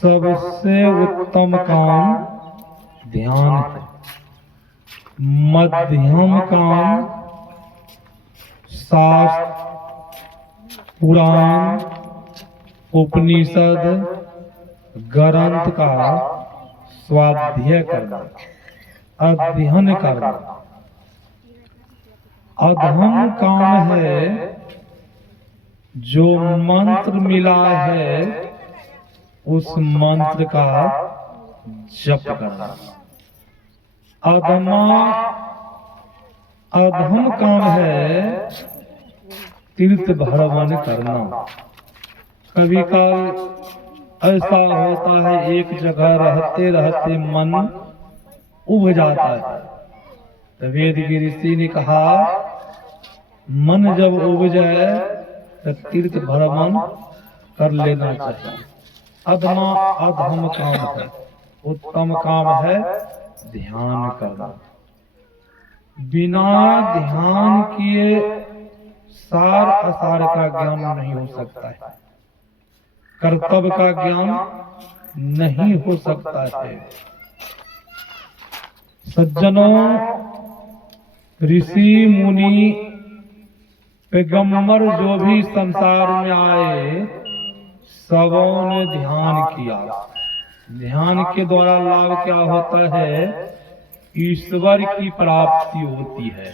सबसे उत्तम काम ध्यान है। मध्यम काम शास्त्र, पुराण, उपनिषद, ग्रंथ का स्वाध्याय करना, अध्ययन करना। अधम काम है जो मंत्र मिला है उस मंत्र का जप करना। अधम काम है तीर्थ भ्रमण करना। कभी काल ऐसा होता है एक जगह रहते रहते मन उब जाता है। तो वेद की ऋषि ने कहा मन जब उब जाए तो तीर्थ भ्रमण कर लेना चाहिए। अधम काम है, उत्तम काम है ध्यान करना। बिना ध्यान किए सार असार का ज्ञान नहीं हो सकता है, कर्तव्य का ज्ञान नहीं हो सकता है। सज्जनों, ऋषि मुनि पैगंबर जो भी संसार में आए सबों ने ध्यान किया। ध्यान के द्वारा लाभ क्या होता है? ईश्वर की प्राप्ति होती है।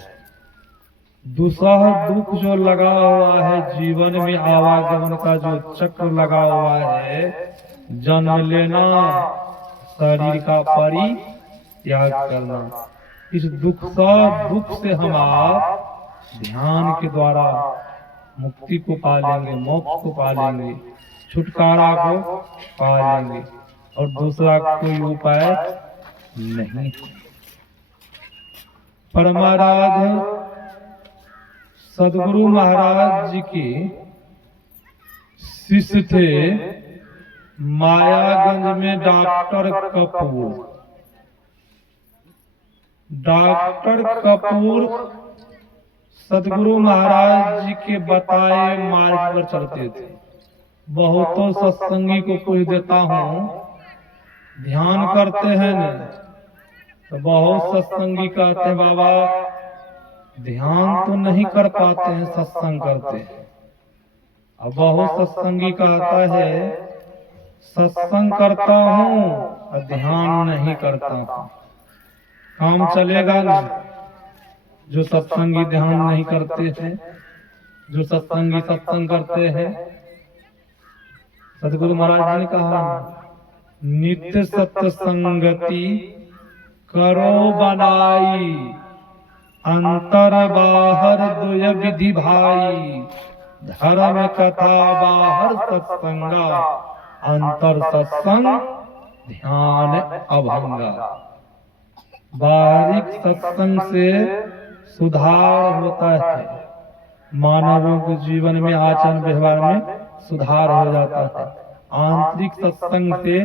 दुसह दुख जो लगा हुआ है जीवन में, आवागमन का जो चक्र लगा हुआ है, जन्म लेना, शरीर का परित्याग करना, इस दुख से हम आप ध्यान के द्वारा मुक्ति को पा लेंगे, मोक्ष को पा लेंगे, छुटकारा को पा लेंगे और दूसरा कोई उपाय नहीं। परमाराध्य सदगुरु महाराज जी के शिष्य थे मायागंज में डॉक्टर कपूर। डॉक्टर कपूर सदगुरु महाराज जी के बताए मार्ग पर चलते थे। बहुतों सत्संगी को पूछ देता हूँ, ध्यान करते हैं न? तो बहुत सत्संगी कहते हैं बाबा ध्यान तो नहीं कर पाते हैं, सत्संग करते हैं। अब बहुत सत्संगी कहता है सत्संग करता हूँ और ध्यान नहीं करता हूँ। काम चलेगा नहीं? जो सत्संगी ध्यान नहीं करते हैं, जो सत्संगी सत्संग करते हैं। सतगुरु महाराज जी ने कहा नित्य सत्संगति करो बनाई, अंतर बाहर दुय विधि भाई। धर्म कथा बाहर सत्संगा, अंतर सत्संग ध्यान अभंगा। बाहरिक सत्संग से सुधार होता है, मानवों के जीवन में आचरण व्यवहार में सुधार हो जाता है। आंतरिक सत्संग से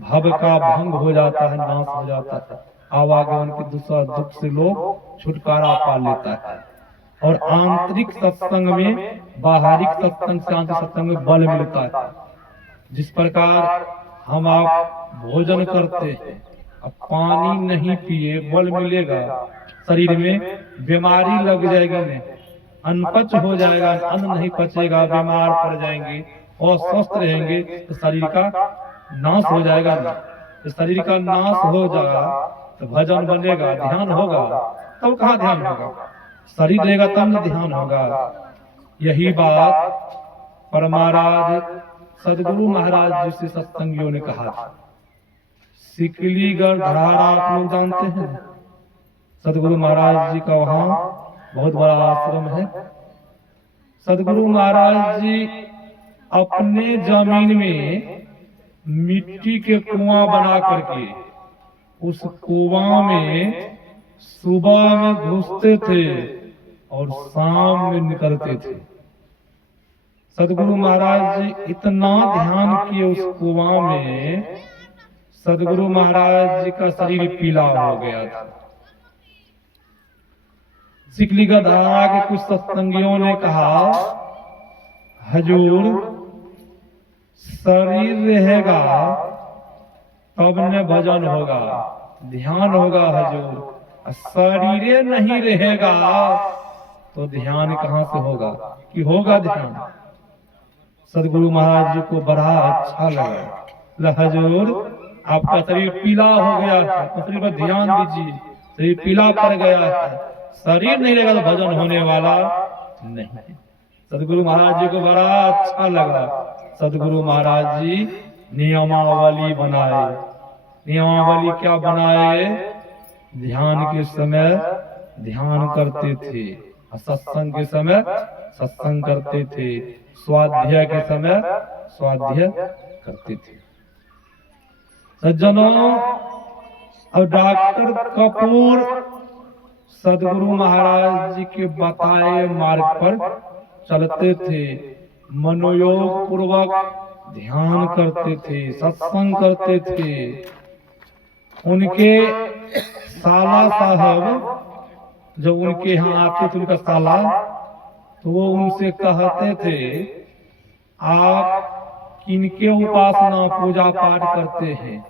भव का भंग हो जाता है, नाश हो जाता है। आवागमन के दूसरा दुख से लोग छुटकारा पा लेता है। और आंतरिक सत्संग में बाहरिक सत्संग से आंतरिक सत्संग में बल मिलता है। जिस प्रकार हम आप भोजन करते हैं, अब पानी नहीं पिए बल मिलेगा, शरीर में बीमारी लग जाएगी, नहीं अनपच हो जाएगा, अन्न नहीं पचेगा, बीमार पड़ जाएंगे और स्वस्थ रहेंगे तो शरीर का नाश हो जाएगा। तो शरीर का नाश हो जाएगा तो भजन बनेगा, ध्यान होगा, तब कहाँ ध्यान होगा? शरीर रहेगा तब न ध्यान होगा। यही बात परमाराध्य सदगुरु महाराज जी से सत्संगियों ने कहा था। सिकलीगढ़ धरारा आप लोग जानते हैं, सदगुरु महाराज जी का वहाँ बहुत बड़ा आश्रम है। सदगुरु महाराज जी अपने जमीन में मिट्टी के कुआं बना करके उस कुआं में सुबह में घुसते थे और शाम में निकलते थे। सदगुरु महाराज जी इतना ध्यान किए उस कुआं में, सदगुरु महाराज जी का शरीर पीला हो गया था। सिकलीगढ़ धारा के कुछ सत्संगियों ने कहा हजूर शरीर रहेगा तब न भजन होगा, ध्यान होगा हजूर। शरीर नहीं रहेगा तो ध्यान कहाँ से होगा, कि होगा ध्यान। सदगुरु महाराज जी को बड़ा अच्छा लगा, हजूर आपका शरीर पीला हो गया है, तो शरीर पर ध्यान दीजिए, शरीर पीला पड़ गया है, शरीर नहीं रहेगा तो भजन होने वाला नहीं। सदगुरु महाराज जी को बड़ा अच्छा लगा। सदगुरु महाराज जी नियमावली बनाए। नियमावली क्या बनाए? ध्यान के समय ध्यान करते थे, सत्संग के समय सत्संग करते थे, स्वाध्याय के समय स्वाध्याय करते थे। सज्जनों, अब डॉक्टर कपूर सदगुरु महाराज जी के बताए मार्ग पर चलते थे, मनोयोग पूर्वक ध्यान करते थे, सत्संग करते थे। उनके साला साहब जब उनके यहाँ आते थे, उनका साला, तो वो उनसे कहते थे, आप किनके उपासना पूजा पाठ करते हैं?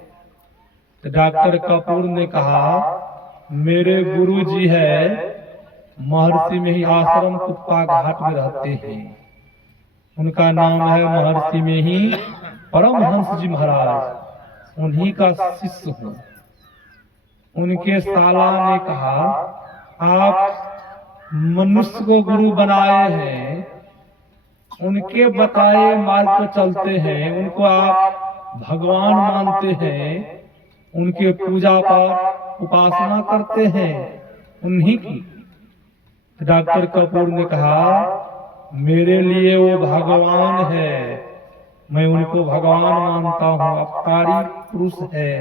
तो डॉक्टर कपूर ने कहा, मेरे गुरु जी है, महर्षि में ही आश्रम कुप्पा घाट में रहते हैं, उनका नाम है महर्षि में ही परमहंस जी महाराज, उन्हीं का शिष्य हूँ। उनके साला ने कहा, आप मनुष्य को गुरु बनाए हैं, उनके बताए मार्ग पर चलते हैं, उनको आप भगवान मानते हैं, उनके पूजा पाठ उपासना करते हैं, उन्हीं की। डॉक्टर कपूर ने कहा, मेरे लिए वो भगवान है, मैं उनको भगवान मानता हूँ, अवतारी पुरुष है।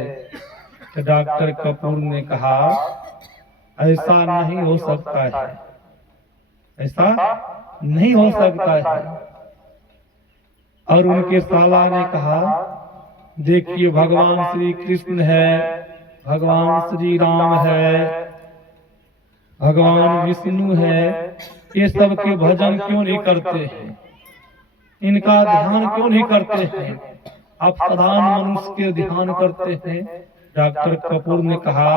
तो डॉक्टर कपूर ने कहा, ऐसा नहीं हो सकता है, ऐसा नहीं हो सकता है। और उनके साला ने कहा, देखिए भगवान श्री कृष्ण है, भगवान श्री राम है, भगवान विष्णु है, ये सब के भजन क्यों नहीं करते हैं, इनका ध्यान क्यों नहीं करते हैं, आप साधारण मनुष्य के ध्यान करते हैं। डॉक्टर कपूर ने कहा,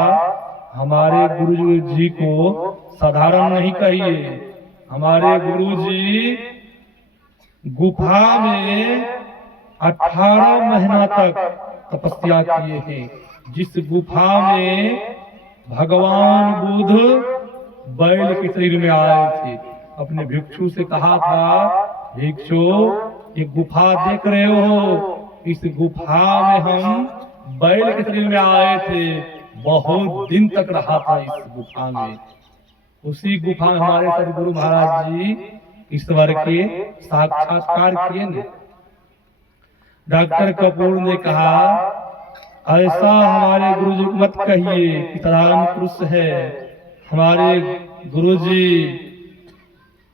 हमारे गुरु जी को साधारण नहीं कहिए, हमारे गुरु जी गुफा में 18 महीना तक तपस्या किए हैं, जिस गुफा में भगवान बुद्ध बैल के शरीर में आए थे। अपने भिक्षु से कहा था, भिक्षु ये गुफा देख रहे हो, इस गुफा में हम बैल के शरीर में आए थे, बहुत दिन तक रहा था इस गुफा में। उसी गुफा में हमारे सदगुरु महाराज जी ईश्वर के साक्षात्कार किए ने। डॉक्टर कपूर ने कहा, ऐसा हमारे गुरु जी मत कहिए कि साधारण पुरुष है, हमारे गुरु जी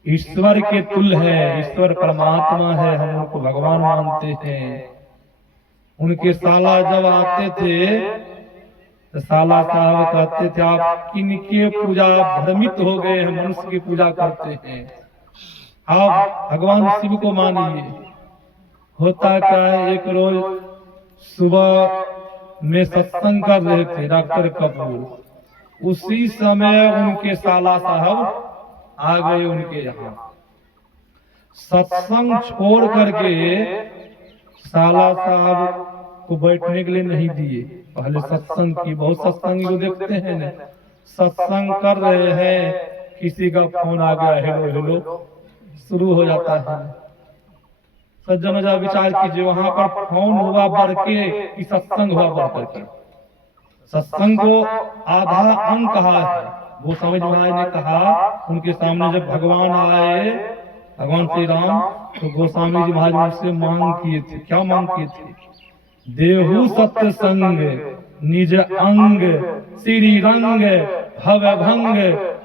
ईश्वर के तुल्य है, ईश्वर परमात्मा है, हम उनको भगवान मानते हैं। उनके साला जब आते थे तो साला साहब कहते थे, आप किनके पूजा भ्रमित हो गए हैं, मनुष्य की पूजा करते हैं, आप भगवान शिव को मानिए। होता क्या है, एक रोज सुबह में सत्संग कर रहे थे डॉक्टर कपूर, उसी समय उनके साला साहब आ गए उनके यहाँ। सत्संग छोड़ करके साला साहब को बैठने के लिए नहीं दिए, पहले सत्संग की। बहुत सत्संगी को देखते हैं ना, सत्संग कर रहे हैं, किसी का फोन आ गया, हेलो हेलो शुरू हो जाता है। सज्जनों जरा विचार कीजिए, वहां पर फोन हुआ बढ़ के कि सत्संग हुआ बढ़ करके। सत्संग को आधा अंग कहा है। वो समझ महाराज ने कहा, उनके सामने जब भगवान आए, भगवान श्री राम, तो गोस्वामी जी महाराज उनसे मांग किए थे। क्या मांग किए थे? देहु सत्य संग निज अंग श्री रंग भव भंग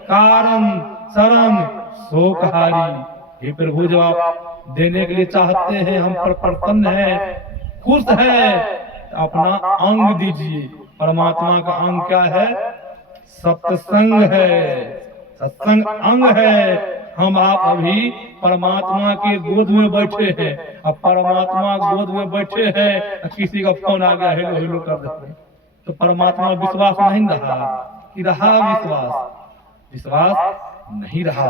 कारण शरण शोकहारी। हे प्रभु, जब आप देने के लिए चाहते हैं, हम पर प्रसन्न है, खुश है, तो अपना अंग दीजिए। परमात्मा का अंग क्या है? सत्संग है, सत्संग अंग है। हम आप अभी परमात्मा के गोद में बैठे हैं। अब परमात्मा गोद में बैठे हैं, किसी का फोन आ गया, हेलो हेलो कर देते हैं, तो परमात्मा विश्वास नहीं रहा कि रहा विश्वास? विश्वास नहीं रहा।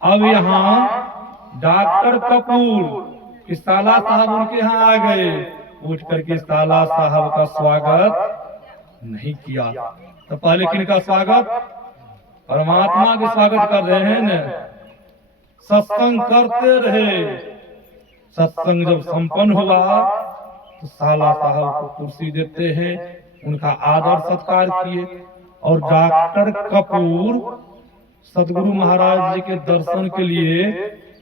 अब यहाँ डॉक्टर कपूर कि साला साहब उनके यहाँ आ गए, उठ करके साला साहब का स्वागत नहीं किया। तो पहले किनका स्वागत? परमात्मा के स्वागत कर रहे हैं न। सत्संग करते रहे। सत्संग जब संपन्न हुआ तो साला साहब को कुर्सी देते हैं, उनका आदर सत्कार किए। और डॉक्टर कपूर सदगुरु महाराज जी के दर्शन के लिए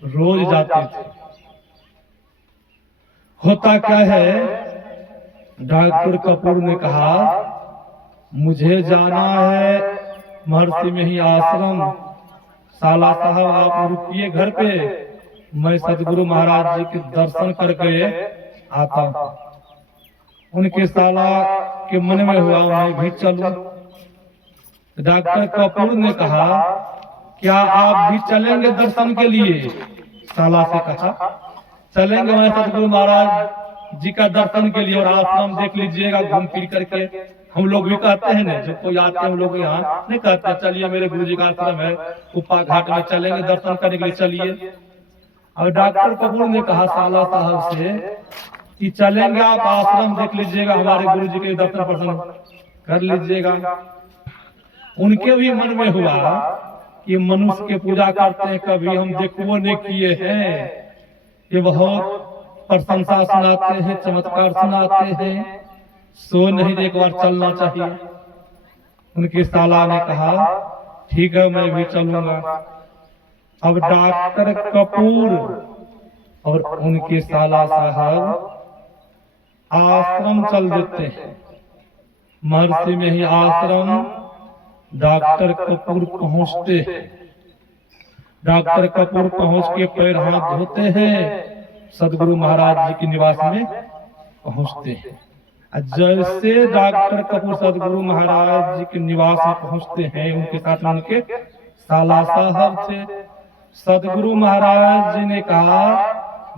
रोज जाते थे। होता क्या है, डॉक्टर कपूर ने कहा मुझे जाना है महर्षि में ही आश्रम, साला साहब आप रुकिए घर पे, मैं सदगुरु महाराज जी के दर्शन करके आता हूँ। उनके साला के मन में हुआ मैं भी चलूं। डॉक्टर कपूर ने कहा क्या आप भी चलेंगे दर्शन के लिए? साला से कहा चलेंगे मैं सदगुरु महाराज जी का दर्शन के लिए, और आश्रम देख लीजिएगा घूम फिर करके। हम लोग भी कहते हैं ना, जो कोई आते हैं हम लोग यहाँ नहीं कहते चलिए मेरे गुरु जी का आश्रम है कुप्पा घाट में, चलेंगे दर्शन करने के लिए, चलिए। और डॉक्टर कपूर ने कहा साला साहब से कि चलेंगे, आप आश्रम देख लीजिएगा, हमारे गुरु जी के दर्शन प्रदर्शन कर लीजिएगा। उनके भी मन में हुआ कि मनुष्य के पूजा करते हैं, कभी हम देखो नहीं किए हैं, ये बहुत प्रशंसा सुनाते हैं, चमत्कार सुनाते हैं, सो नहीं एक बार चलना चाहिए। उनके साला ने कहा ठीक है मैं भी चलूंगा। अब डॉक्टर कपूर और उनके साला साहब आश्रम चल देते हैं। महर्षि में ही आश्रम डॉक्टर कपूर पहुंचते हैं। डॉक्टर कपूर पहुंच के पैर हाथ धोते हैं, सदगुरु महाराज जी के निवास में पहुंचते हैं। जैसे डॉक्टर कपूर सदगुरु महाराज जी के निवास में पहुंचते हैं, उनके साथ में उनके साला साहब थे। सदगुरु महाराज जी ने कहा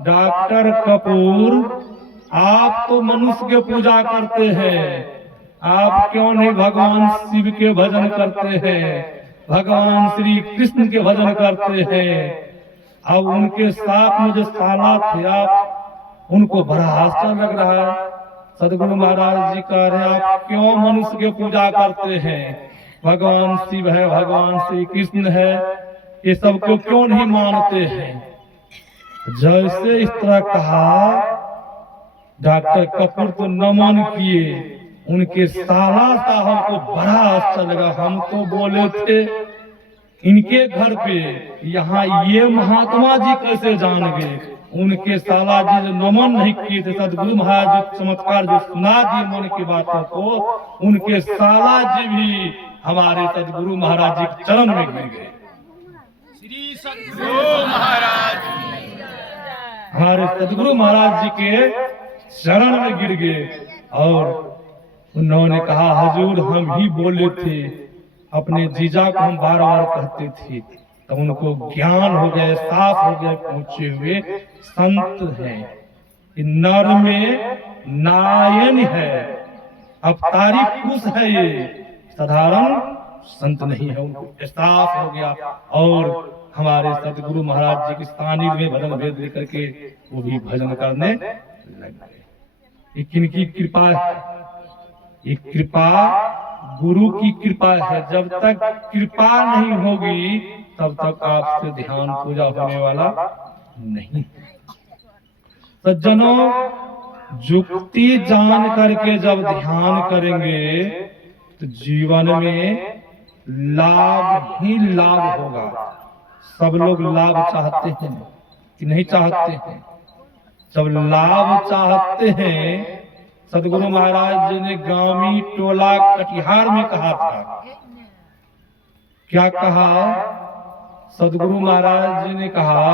डॉक्टर कपूर आप तो मनुष्य के पूजा करते हैं, आप क्यों नहीं भगवान शिव के भजन करते हैं, भगवान श्री कृष्ण के भजन करते हैं? अब उनके साथ में जो साला थे आप उनको बड़ा आश्चर्य लग रहा है। सदगुरु महाराज जी कह रहे हैं आप क्यों मनुष्य के पूजा करते हैं, भगवान शिव है, भगवान श्री कृष्ण है, ये सब को क्यों नहीं मानते हैं? जैसे इस तरह कहा डॉक्टर कपूर तो नमन किए। उनके साला साहब को बड़ा अच्छा लगा, हम तो बोले थे इनके घर पे यहाँ ये महात्मा जी कैसे जान गए। उनके साला जी जो नमन नहीं किए थे, सदगुरु महाराज जो चमत्कार जो सुना दिए मन की बातों को, उनके साला जी भी हमारे सदगुरु महाराज जी के चरण में गिर गए। श्री सदगुरु महाराज, हमारे सदगुरु महाराज जी के चरण में गिर गए और उन्होंने कहा हजूर हम ही बोले थे, अपने जीजा को हम बार बार कहते थे, तो उनको ज्ञान हो गया, साफ हो गया, पहुंचे हुए संत हैं। नर में नायन है, अवतारी पुरुष है, ये साधारण संत नहीं है, उनको साफ हो गया। और हमारे सदगुरु महाराज जी की सानिध्य में भजन भेद लेकर के वो भी भजन करने लग गए। ये किनकी कृपा है? ये कृपा गुरु की कृपा है। जब तक कृपा नहीं होगी तब तक आपसे ध्यान पूजा होने वाला नहीं। सज्जनों जुक्ति जान करके जब ध्यान करेंगे तो जीवन में लाभ ही लाभ होगा। सब लोग लाभ चाहते हैं कि नहीं चाहते हैं? जब लाभ चाहते हैं, सदगुरु महाराज जी ने गांवी टोला कटिहार में कहा था, क्या कहा? सदगुरु महाराज जी ने कहा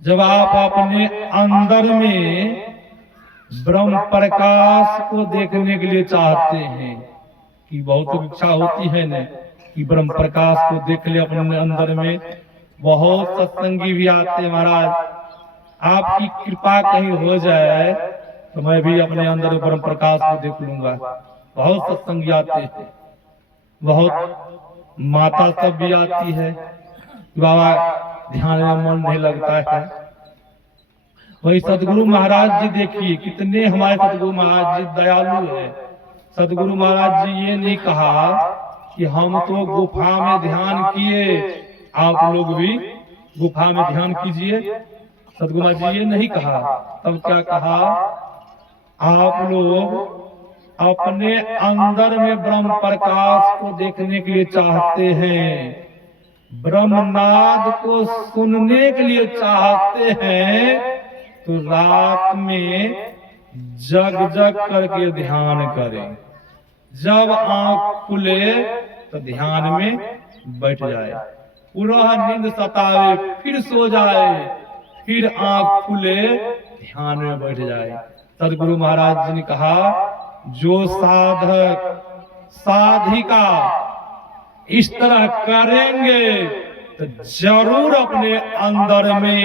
जब आप अपने अंदर में ब्रह्म प्रकाश को देखने के लिए चाहते हैं, कि बहुत इच्छा होती है न कि ब्रह्म प्रकाश को देख ले अपने अंदर में। बहुत सत्संगी भी आते हैं महाराज, आपकी कृपा कहीं हो जाए तो मैं भी अपने अंदर ब्रह्म प्रकाश को देख लूंगा। बहुत सत्संगी आते हैं, बहुत माता सब भी आती है, बाबा ध्यान में मन नहीं लगता है। वही सदगुरु महाराज जी देखिए कितने हमारे सदगुरु महाराज जी दयालु है। सदगुरु महाराज जी ये नहीं कहा कि हम तो गुफा में ध्यान किए, आप लोग भी गुफा में ध्यान कीजिए। सदगुरु महाराज जी ये नहीं कहा, तब क्या कहा, आप लोग अपने अंदर में ब्रह्म प्रकाश को देखने के लिए चाहते हैं, ब्रह्मनाद को सुनने के लिए चाहते हैं, तो रात में जग जग करके ध्यान करें। जब आंख खुले तो ध्यान में बैठ जाए, पूरा नींद सतावे फिर सो जाए, फिर आंख खुले ध्यान में बैठ जाए। सदगुरु महाराज जी ने कहा, जो साधक साधिका इस तरह करेंगे तो जरूर अपने अंदर में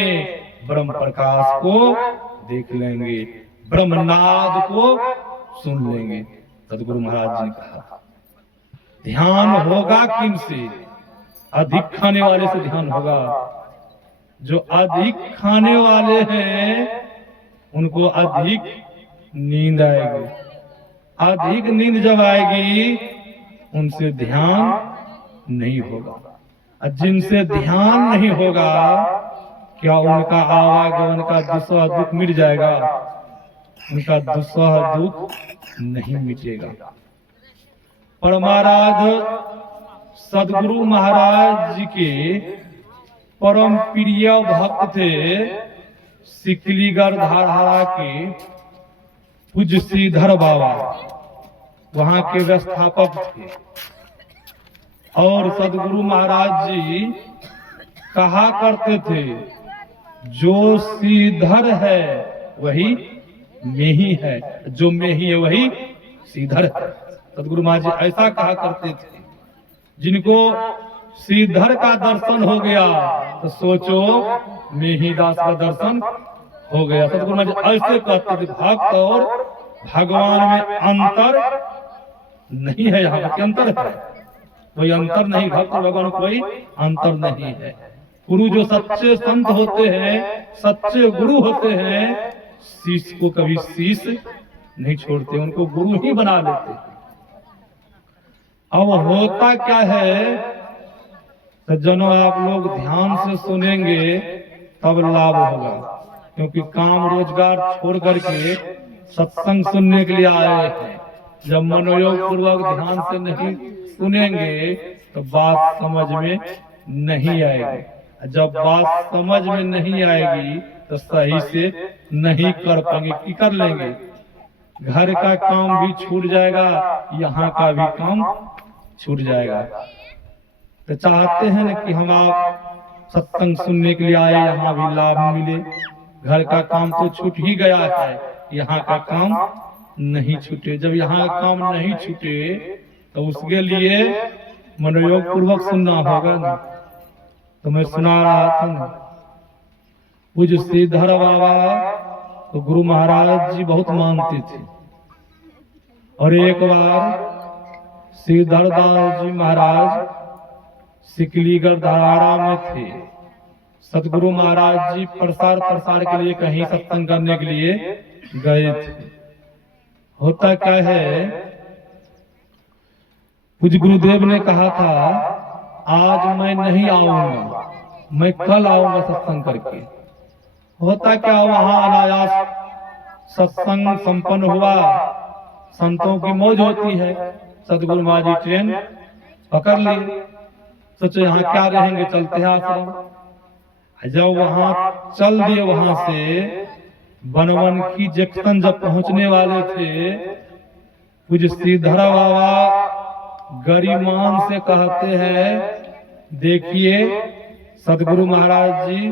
ब्रह्म प्रकाश को देख लेंगे, ब्रह्मनाद को सुन लेंगे। सदगुरु महाराज जी ने कहा, ध्यान होगा किन से? अधिक खाने वाले से ध्यान होगा। जो अधिक खाने वाले हैं उनको अधिक नींद आएगी, अधिक नींद जब आएगी उनसे ध्यान नहीं होगा, और जिनसे ध्यान नहीं होगा क्या उनका आवागमन का दुस्सह दुख मिट जाएगा? उनका दुस्सह दुख नहीं मिटेगा। परमाराध सदगुरु महाराज जी के परम प्रिय भक्त थे, सिकलीगढ़ धारहरा के पूज्य श्रीधर बाबा, वहां के व्यवस्थापक थे। और सदगुरु महाराज जी कहा करते थे, जो श्रीधर है वही मेही है, जो मेही है वही श्रीधर है। सदगुरु महाराज जी ऐसा कहा करते थे। जिनको श्रीधर का दर्शन हो गया तो सोचो मेहीदास का दर्शन हो गया। सदगुरु महाराज जी ऐसे कहते थे, भक्त और भगवान में अंतर नहीं है, यहाँ पर अंतर है, कोई अंतर नहीं, भक्त और भगवान कोई अंतर नहीं है। गुरु जो सच्चे संत होते हैं, सच्चे गुरु होते हैं, शीश को कभी शीश नहीं छोड़ते, उनको गुरु ही बना लेते। अब होता क्या है सज्जनों, आप लोग ध्यान से सुनेंगे तब लाभ होगा, क्योंकि काम रोजगार छोड़ करके सत्संग सुनने के लिए आए हैं। जब मनोयोग पूर्वक ध्यान से नहीं सुनेंगे तो बात समझ में नहीं आएगी। जब बात समझ में नहीं आएगी तो सही से नहीं कर पाएंगे। कि कर लेंगे, घर का काम भी छूट जाएगा, यहाँ का भी काम छूट जाएगा। तो चाहते हैं कि हम आप सत्संग सुनने के लिए आए, यहाँ भी लाभ मिले। घर का काम तो छूट ही गया है, यहाँ का काम नहीं छूटे। जब यहाँ का काम नहीं छूटे तो उसके लिए मनोयोग पूर्वक सुनना होगा ना। तो मैं सुना रहा था ना, पूज्य श्रीधर बाबा तो गुरु महाराज जी बहुत मानते थे। और एक बार श्रीधर दास जी महाराज सिकलीगढ़ धारा में थे। सतगुरु महाराज जी प्रसार के लिए कहीं सत्संग करने के लिए गए थे। होता क्या है, पूज्य गुरुदेव ने कहा था, आज मैं नहीं आऊंगा, मैं कल आऊंगा सत्संग करके। होता क्या, वहां अनायास सत्संग संपन्न हुआ। संतों की मौज होती है। सतगुरु महाराज जी ट्रेन पकड़ ली, सोचे यहाँ क्या रहेंगे, चलते हैं आश्रम। जब वहां चल दिए, वहां से बनवन की जंक्शन जब पहुंचने वाले थे, पूज्य श्रीधर बाबा गरिमान से कहते हैं, देखिए सदगुरु महाराज जी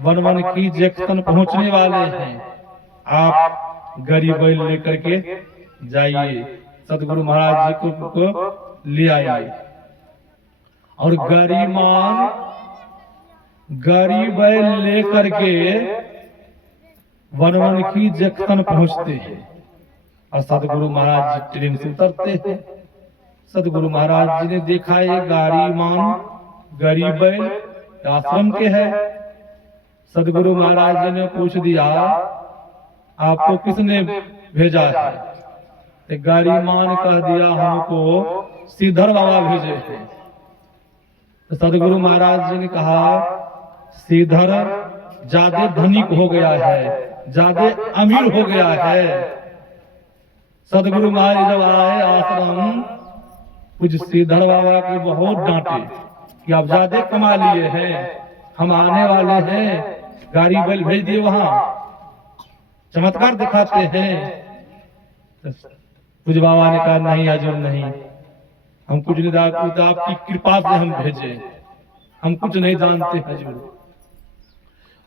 बनवन की जंक्शन पहुंचने वाले हैं, आप गरी बैल लेकर के जाइए, सदगुरु महाराज जी को ले आइए। और गरीमान गरीब बैल लेकर के वनवनखी जंक्शन पहुंचते हैं और सदगुरु महाराज जी ट्रेन से उतरते हैं। सदगुरु महाराज जी ने देखा ये गरीमान गरीब बैल आश्रम के है। सदगुरु महाराज जी ने पूछ दिया आपको किसने भेजा है? तो गरीमान कह दिया हमको श्रीधर बाबा भेजे हैं। तो सदगुरु महाराज जी ने कहा श्रीधर ज्यादा धनिक हो गया है, ज्यादा अमीर हो गया है। सदगुरु महाराज जब आए आश्रम कुछ श्रीधर बाबा के बहुत डांटे कि आप ज्यादा कमा लिए हैं, हम आने वाले हैं, गाड़ी बैल भेज दिए वहां चमत्कार दिखाते हैं। कुछ बाबा ने कहा नहीं हजूर नहीं, हम कुछ नहीं जानते, आपकी कृपा से हम भेजे, हम कुछ नहीं जानते हजूर।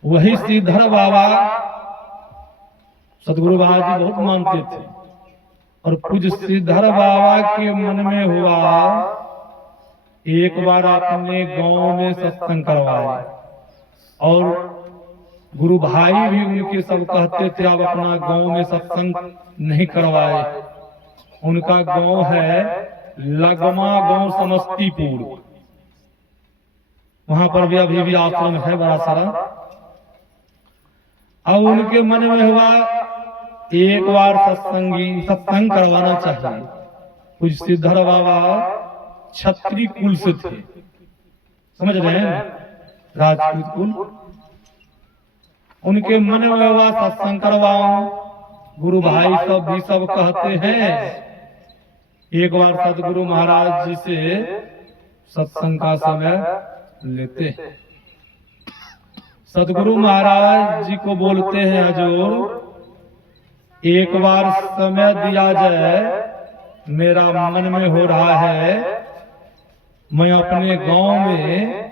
वही श्रीधर बाबा सदगुरु महाराज जी बहुत मानते थे और कुछ श्रीधर बाबा के मन में हुआ एक बार अपने गांव में सत्संग करवाए और गुरु भाई भी उनके सब कहते थे आप अपना गांव में सत्संग नहीं करवाए। उनका गांव है लगमा गांव समस्तीपुर, वहां पर भी अभी भी आश्रम है बड़ा सारा। अब उनके मन में हुआ एक बार सत्संग करवाना चाहिए। कुछ श्रीधर बाबा क्षत्रिय कुल से थे, समझ रहे हैं, राजपूत कुल। उनके मन में हुआ सत्संग करवाऊं, गुरु भाई सब भी सब कहते हैं। एक बार सदगुरु महाराज जी से सत्संग का समय लेते हैं। सदगुरु महाराज जी को बोलते हैं हजूर एक बार समय दिया जाए, मेरा मन में हो रहा है मैं अपने गांव में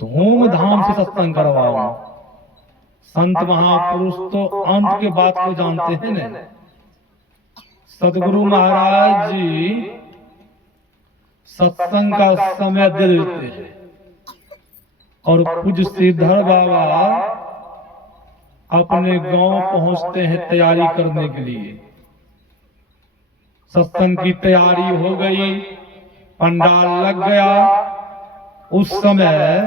धूमधाम से सत्संग करवाऊं। संत महापुरुष तो अंत के बात को जानते हैं न। सदगुरु महाराज जी सत्संग का समय दे देते हैं और कुछ श्रीधर बाबा अपने गांव पहुंचते हैं तैयारी करने के लिए। सत्संग की तैयारी हो गई, पंडाल लग गया। उस समय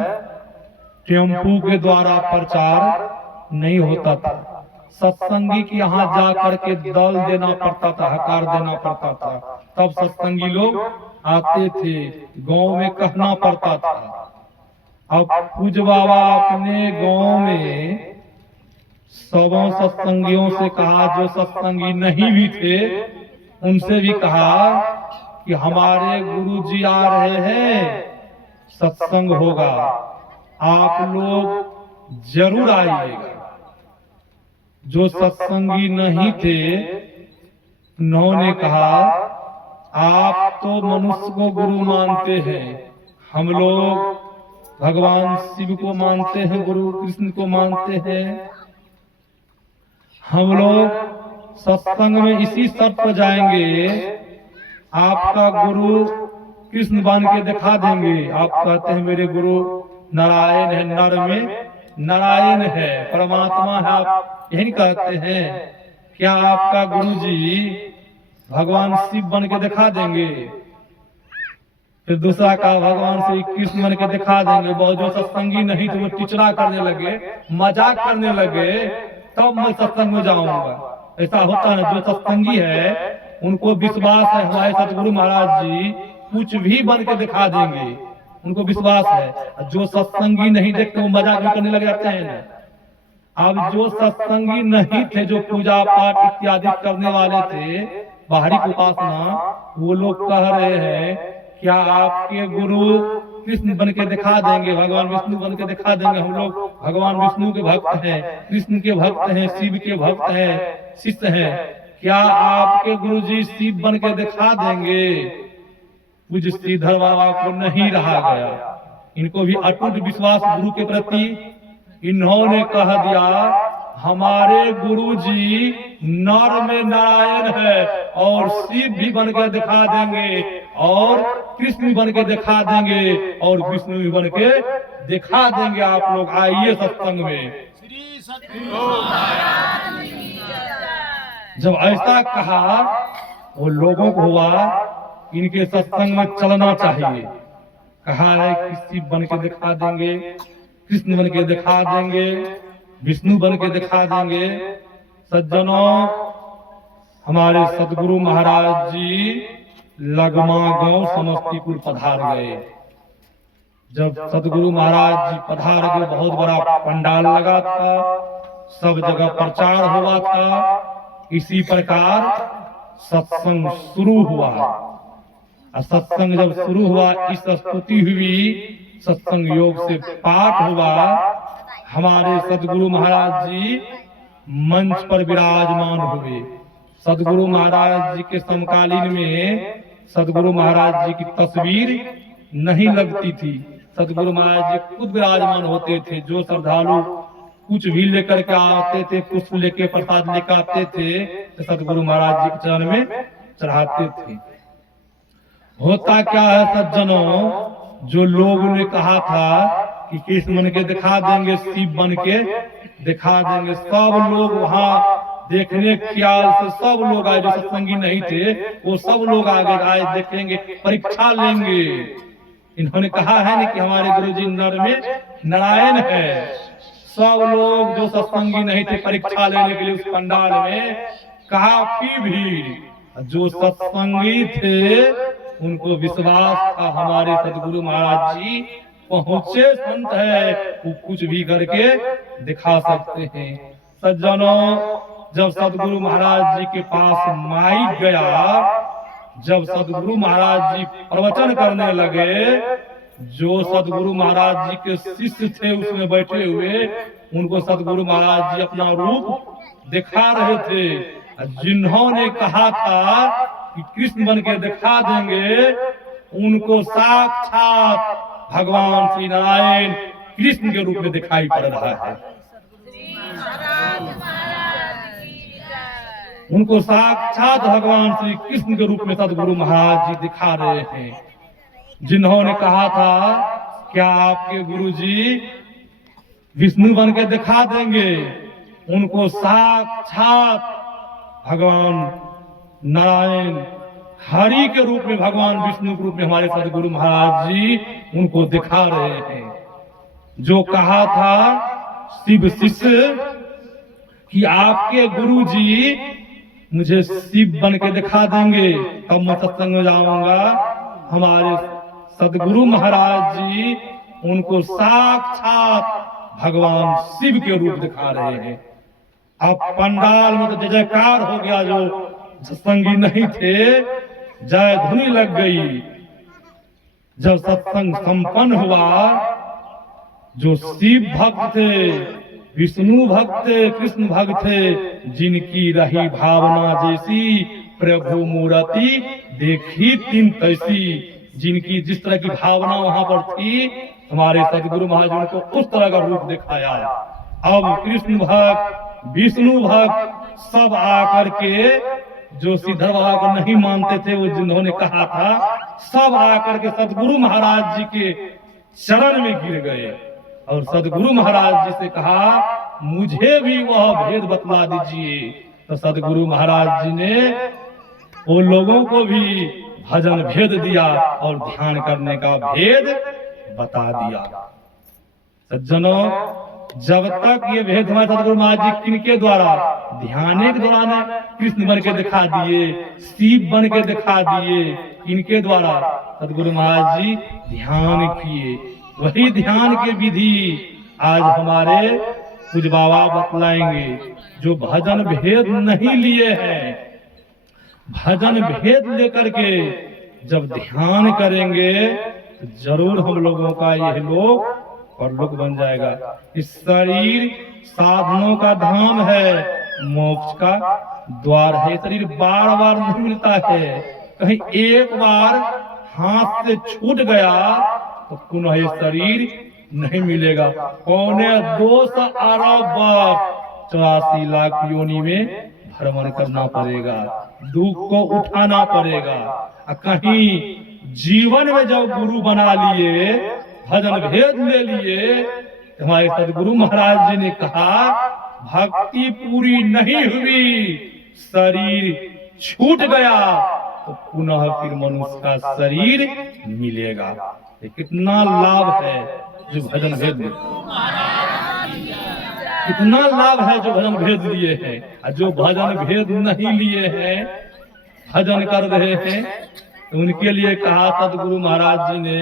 टेम्पू के द्वारा प्रचार नहीं होता था, सत्संगी के यहाँ जा करके दल देना पड़ता था, हकार देना पड़ता था, तब सत्संगी लोग आते थे, गांव में कहना पड़ता था। अब पूज बाबा अपने गांव में सबों सत्संगियों से कहा, जो सत्संगी नहीं भी थे उनसे भी कहा कि हमारे गुरु जी आ रहे हैं, सत्संग होगा, आप लोग जरूर आइएगा। जो सत्संगी नहीं थे उन्होंने कहा आप तो मनुष्य को गुरु मानते हैं, हम लोग भगवान शिव को मानते हैं, गुरु कृष्ण को मानते हैं, हम लोग सत्संग में इसी शर्त पर जाएंगे आपका गुरु कृष्ण बन के दिखा देंगे। आप कहते हैं मेरे गुरु नारायण है, नर में नारायण है, परमात्मा है, आप यही कहते हैं, क्या आपका गुरु जी भगवान शिव बन के दिखा देंगे? फिर दूसरा कहा भगवान श्री कृष्ण बन के दिखा देंगे। बहुत जो सत्संगी नहीं थे वो टिचरा करने लगे, मजाक करने लगे, तब मैं सत्संग में जाऊंगा। ऐसा होता है, जो सत्संगी है उनको विश्वास है हमारे सतगुरु महाराज जी कुछ भी बन के दिखा देंगे, उनको विश्वास है। जो सत्संगी नहीं देखते वो मजाक भी करने लग जाते हैं ना। अब जो सत्संगी नहीं थे, जो पूजा पाठ इत्यादि करने वाले थे, बाहरी उपासना, वो लोग कह रहे हैं क्या आपके गुरु कृष्ण बन के दिखा देंगे, भगवान विष्णु बन के दिखा देंगे? हम लोग भगवान विष्णु के भक्त हैं, कृष्ण के भक्त हैं, शिव के भक्त हैं, शिष्य हैं, क्या आपके गुरु जी शिव बन के दिखा देंगे? पूज्य श्रीधर बाबा को नहीं रहा गया, इनको भी अटूट विश्वास गुरु के प्रति। इन्होंने कह दिया हमारे गुरु जी नर में नारायण है और शिव भी बनकर दिखा देंगे और कृष्ण बन के दिखा देंगे और विष्णु भी बन के दिखा देंगे। आप लोग आइए सत्संग में। श्री सद्गुरु महाराज की जय। जब ऐसा कहा वो लोगों को हुआ इनके सत्संग में चलना चाहिए। कहा है किसी बन के दिखा देंगे, कृष्ण बन के दिखा देंगे, विष्णु बन के दिखा देंगे। सज्जनों, हमारे सदगुरु महाराज जी लगमा गांव समस्तीपुर पधार गए। जब सदगुरु महाराज जी पधार गए, बहुत बड़ा पंडाल लगा था, सब जगह प्रचार हुआ था। इसी प्रकार सत्संग शुरू हुआ। और सत्संग जब शुरू हुआ, इस स्तुति हुई, सत्संग योग से पाठ हुआ। हमारे सदगुरु महाराज जी मंच पर विराजमान हुए। सदगुरु महाराज जी के समकालीन में सदगुरु महाराज जी की तस्वीर नहीं लगती थी। सदगुरु महाराज जी खुद विराजमान होते थे। जो श्रद्धालु कुछ भी लेकर के आते थे, पुष्प लेके प्रसाद लेकर आते थे, तो सदगुरु महाराज जी के चरण में चढ़ाते थे। होता क्या है सज्जनों, जो लोगों ने कहा था कि कृष्ण बन के दिखा देंगे, शिव बन के दिखा देंगे, सब लोग वहां देखने ख्याल से सब लोग आए। जो सत्संगी नहीं थे वो सब लोग आगे आए, देखेंगे, परीक्षा लेंगे। इन्होंने कहा है ना कि हमारे गुरुजी नर में नारायण है। सब लोग जो सत्संगी नहीं थे परीक्षा लेने के लिए उस पंडाल में काफी भीड़। जो सत्संगी थे उनको विश्वास था हमारे सदगुरु महाराज जी पहुंचे संत है, वो कुछ भी करके दिखा सकते हैं। सज्जनों, जब सदगुरु महाराज जी के पास माइक गया, जब सदगुरु महाराज जी प्रवचन करने लगे, जो सदगुरु महाराज जी के शिष्य थे उसमें बैठे हुए, उनको सदगुरु महाराज जी अपना रूप दिखा रहे थे। जिन्होंने कहा था कि कृष्ण बन के दिखा देंगे, उनको साक्षात भगवान श्री नारायण कृष्ण के रूप में दिखाई पड़ रहा है। उनको साक्षात भगवान श्री कृष्ण के रूप में सदगुरु महाराज जी दिखा रहे हैं। जिन्होंने कहा था क्या आपके गुरुजी विष्णु बन के दिखा देंगे, उनको साक्षात भगवान नारायण हरि के रूप में, भगवान विष्णु के रूप में हमारे सदगुरु महाराज जी उनको दिखा रहे हैं। जो कहा था शिव शिष्य कि आपके गुरुजी मुझे शिव बन के दिखा देंगे तब मैं सत्संग में जाऊंगा, हमारे सदगुरु महाराज जी उनको साक्षात भगवान शिव के रूप दिखा रहे हैं। अब पंडाल में तो जय जयकार हो गया। जो सत्संगी नहीं थे जय धुनी लग गई। जब सत्संग संपन्न हुआ, जो शिव भक्त थे, विष्णु भक्त थे, कृष्ण भक्त थे, जिनकी रही भावना जैसी प्रभु मूर्ति देखी तीन तैसी, जिनकी जिस तरह की भावना वहां पर थी, हमारे सदगुरु महाराज को उस तरह का रूप दिखाया। अब कृष्ण भक्त, विष्णु भक्त सब आकर के, जो श्रीधर बाबा को नहीं मानते थे, वो जिन्होंने कहा था, सब आकर के सदगुरु महाराज जी के चरण में गिर गए और सदगुरु महाराज जी से कहा मुझे भी वह भेद बतला दीजिए। तो सदगुरु महाराज जी ने वो लोगों को भी भजन भेद दिया और ध्यान करने का भेद बता दिया। सज्जनों, जब तक ये भेद हमारे सदगुरु महाराज जी किनके द्वारा, ध्यान के दौरान कृष्ण बन के दिखा दिए, शिव बन के दिखा दिए, इनके द्वारा सदगुरु महाराज जी ध्यान किए। वही ध्यान के विधि आज हमारे कुछ बाबा बतलाएंगे। जो भजन भेद नहीं लिए हैं, भजन भेद लेकर के जब ध्यान करेंगे तो जरूर हम लोगों का यह लोक और लोक बन जाएगा। इस शरीर साधनों का धाम है, मोक्ष का द्वार है। शरीर बार बार नहीं मिलता है, कहीं एक बार हाथ से छूट गया तो पुनः ये शरीर नहीं मिलेगा। 2.25 अरब बार 84 लाख योनि में भ्रमण करना पड़ेगा, दुख को उठाना पड़ेगा। कहीं जीवन में जब गुरु बना लिए, भजन भेद ले लिए, तो हमारे सदगुरु महाराज जी ने कहा भक्ति पूरी नहीं हुई, शरीर छूट गया तो पुनः फिर मनुष्य का शरीर मिलेगा। ये कितना लाभ है जो भजन भेद लिए, कितना लाभ है जो भजन भेद लिए हैं। और जो भजन भेद नहीं लिए हैं, भजन कर रहे हैं, तो उनके लिए कहा सदगुरु महाराज जी ने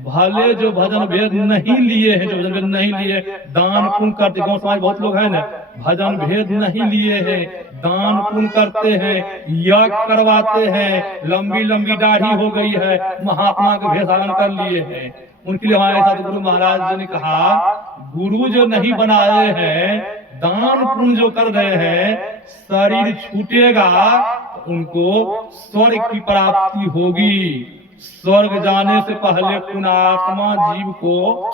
भले जो भजन भेद नहीं लिए हैं, जो भजन भेद नहीं लिए, दान पुण्य करते, गांव समाज बहुत लोग हैं ना, भजन भेद नहीं लिए हैं, दान पुण्य करते हैं, यज्ञ करवाते हैं, लंबी लंबी दाढ़ी हो गई है, महात्मा के भेष धारण कर लिए हैं, उनके लिए हमारे सदगुरु महाराज जी ने कहा गुरु जो नहीं बनाए हैं, दान पुण्य जो कर रहे हैं, शरीर छूटेगा तो उनको स्वर्ग की प्राप्ति होगी। स्वर्ग जाने से पहले पुण्यात्मा जीव को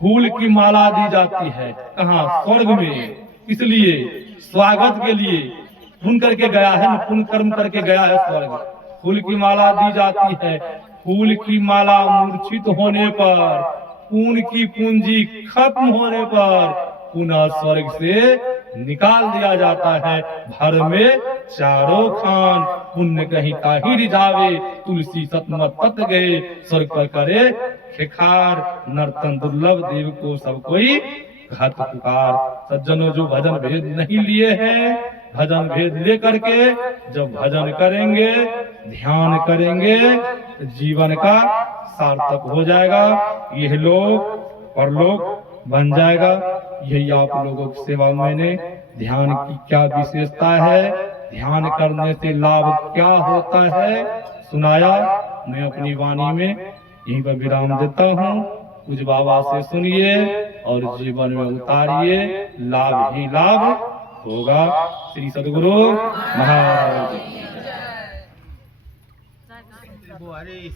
फूल की माला दी जाती है। कहाँ? स्वर्ग में। इसलिए स्वागत के लिए पुण्य करके गया है, पुण्य कर्म करके गया है स्वर्ग, फूल की माला दी जाती है। फूल की माला मूर्छित होने पर, पुण्य की पूंजी खत्म होने पर पुनः स्वर्ग से निकाल दिया जाता है। भर में चारों खान, पुण्य कहीं ताही रिझावे, तुलसी सतमत तत गए, स्वर्ग पर करे खेखार, नर्तन दुर्लभ देव को सब कोई घात पुकार। सज्जनों, जो भजन भेद नहीं लिए हैं, भजन भेद ले करके जब भजन करेंगे, ध्यान करेंगे, तो जीवन का सार्थक हो जाएगा। यह लोग परलोक बन जाएगा। यही आप लोगों की सेवा मैंने, ध्यान की क्या विशेषता है, ध्यान करने से लाभ क्या होता है, सुनाया। मैं अपनी वाणी में यहीं पर विराम देता हूँ। कुछ बाबा से सुनिए और जीवन में उतारिए, लाभ ही लाभ होगा। श्री सद्गुरु महाराज। हरे